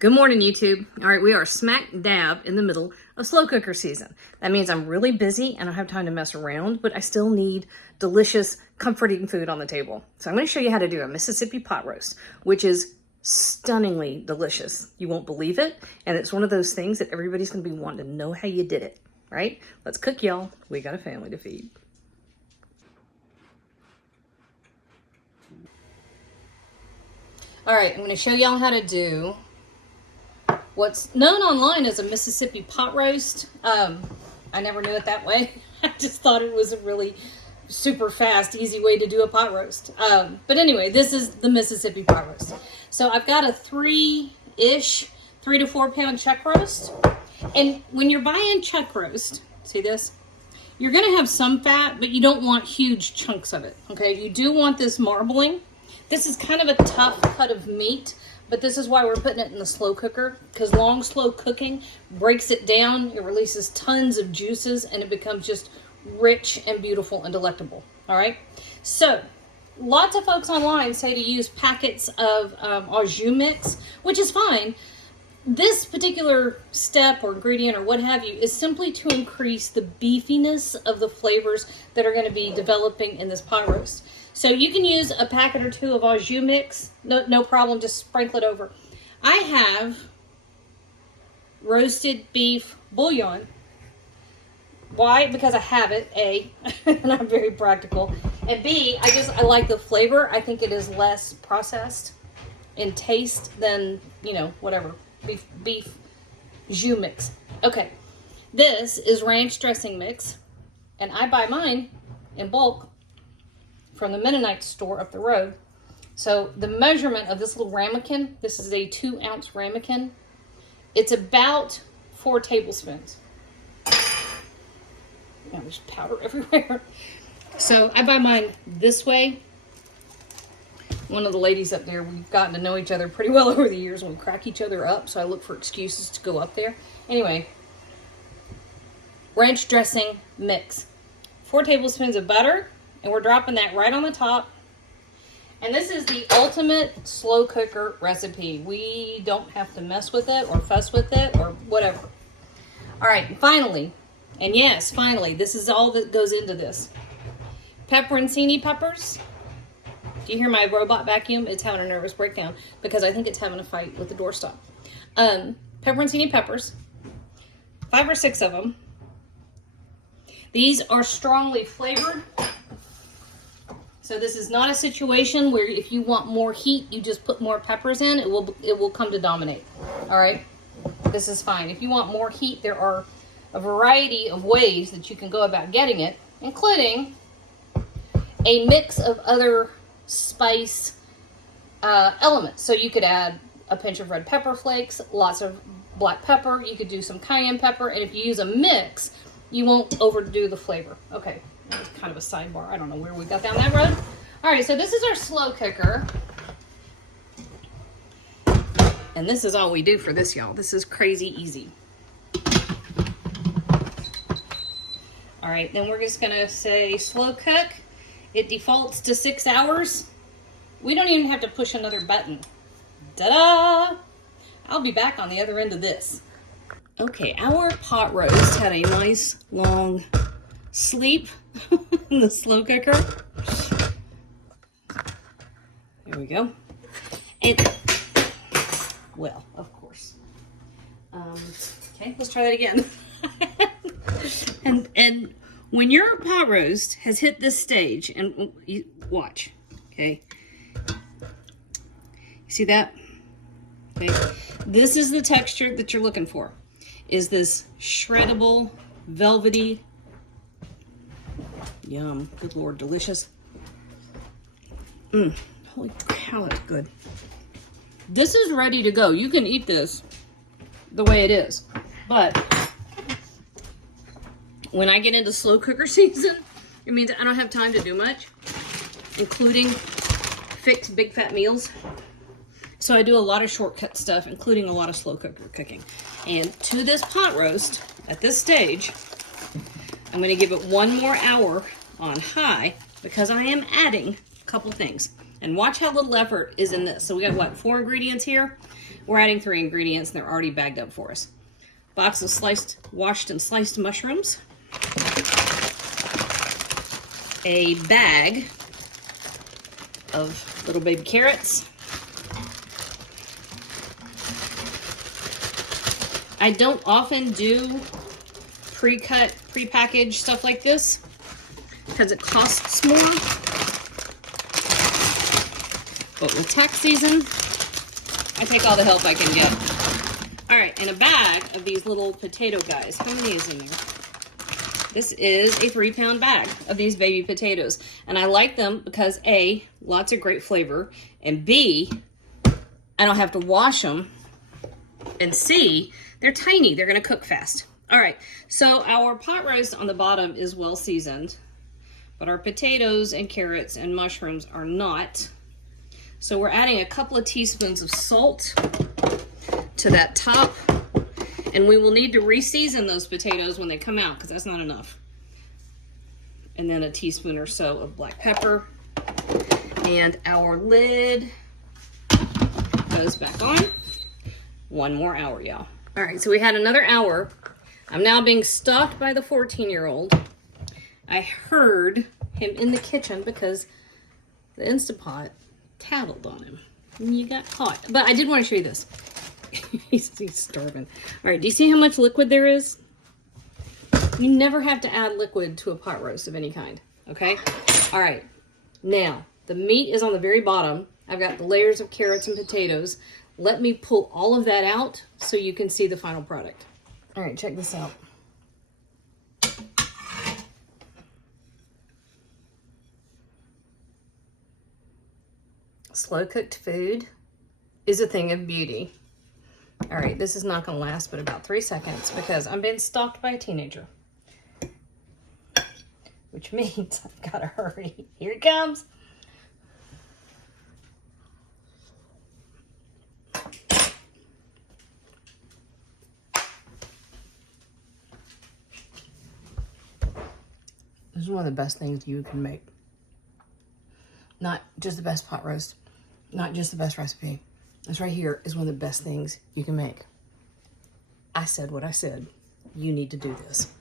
Good morning, YouTube. All right, we are smack dab in the middle of slow cooker season. That means I'm really busy and I don't have time to mess around, but I still need delicious, comforting food on the table. So I'm going to show you how to do a Mississippi pot roast, which is stunningly delicious. You won't believe it, and it's one of those things that everybody's going to be wanting to know how you did it, right? Let's cook, y'all. We got a family to feed. All right, I'm going to show y'all how to do what's known online as a Mississippi pot roast. I never knew it that way. I just thought it was a really super fast, easy way to do a pot roast. But anyway, this is the Mississippi pot roast. So I've got a 3 to 4 pound chuck roast. And when you're buying chuck roast, see this? You're gonna have some fat, but you don't want huge chunks of it, okay? You do want this marbling. This is kind of a tough cut of meat, but this is why we're putting it in the slow cooker, because long, slow cooking breaks it down. It releases tons of juices, and it becomes just rich and beautiful and delectable, all right? So, lots of folks online say to use packets of au jus mix, which is fine. This particular step or ingredient or what have you is simply to increase the beefiness of the flavors that are going to be developing in this pot roast. So you can use a packet or 2 of au jus mix, no problem, just sprinkle it over. I have roasted beef bouillon. Why? Because I have it, A, and I'm very practical, and B, I like the flavor. I think it is less processed in taste than, whatever, beef jus mix. Okay, this is ranch dressing mix, and I buy mine in bulk from the Mennonite store up the road. So the measurement of this little ramekin, this is a 2-ounce ramekin. It's about 4 tablespoons. Now there's powder everywhere. So I buy mine this way. One of the ladies up there, we've gotten to know each other pretty well over the years, and we crack each other up, so I look for excuses to go up there. Anyway, ranch dressing mix. 4 tablespoons of butter. And we're dropping that right on the top. And this is the ultimate slow cooker recipe. We don't have to mess with it or fuss with it or whatever. All right, finally, and yes, finally, this is all that goes into this. Pepperoncini peppers. Do you hear my robot vacuum? It's having a nervous breakdown because I think it's having a fight with the doorstop. Pepperoncini peppers. 5 or 6 of them. These are strongly flavored. So this is not a situation where if you want more heat, you just put more peppers in. It will come to dominate. All right, this is fine. If you want more heat, there are a variety of ways that you can go about getting it, including a mix of other spice elements. So you could add a pinch of red pepper flakes, lots of black pepper. You could do some cayenne pepper, and if you use a mix, you won't overdo the flavor. Okay. It's kind of a sidebar. I don't know where we got down that road. All right, so this is our slow cooker. And this is all we do for this, y'all. This is crazy easy. All right, then we're just going to say slow cook. It defaults to 6 hours. We don't even have to push another button. Ta-da! I'll be back on the other end of this. Okay, our pot roast had a nice long sleep in the slow cooker. There we go. And, well, of course. Okay, let's try that again. and when your pot roast has hit this stage, and you watch, okay? You see that? Okay. This is the texture that you're looking for. Is this shreddable, velvety, yum, good Lord, delicious. Holy cow, that's good. This is ready to go. You can eat this the way it is. But when I get into slow cooker season, it means I don't have time to do much, including fix big fat meals. So I do a lot of shortcut stuff, including a lot of slow cooker cooking. And to this pot roast, at this stage, I'm going to give it 1 more hour on high because I am adding a couple things. And watch how little effort is in this. So we got, what, 4 ingredients here? we're adding 3 ingredients and they're already bagged up for us. Box of washed and sliced mushrooms. A bag of little baby carrots. I don't often do pre-cut, pre-packaged stuff like this because it costs more. But with tax season, I take all the help I can get. All right, and a bag of these little potato guys. How many is in there? This is a 3-pound bag of these baby potatoes. And I like them because A, lots of great flavor, and B, I don't have to wash them, and C, they're tiny. They're gonna cook fast. All right, so our pot roast on the bottom is well seasoned, but our potatoes and carrots and mushrooms are not. So we're adding a couple of teaspoons of salt to that top, and we will need to re-season those potatoes when they come out because that's not enough. And then a teaspoon or so of black pepper, and our lid goes back on. 1 more hour, y'all. All right, so we had another hour. I'm now being stalked by the 14-year-old. I heard him in the kitchen because the Instapot tattled on him. And you got caught. But I did want to show you this. he's starving. All right, do you see how much liquid there is? You never have to add liquid to a pot roast of any kind, okay? All right, now the meat is on the very bottom. I've got the layers of carrots and potatoes. Let me pull all of that out so you can see the final product. All right, check this out. Slow cooked food is a thing of beauty. All right, this is not gonna last but about 3 seconds because I'm being stalked by a teenager. Which means I've gotta hurry. Here it comes. This is one of the best things you can make. Not just the best pot roast, not just the best recipe. This right here is one of the best things you can make. I said what I said. You need to do this.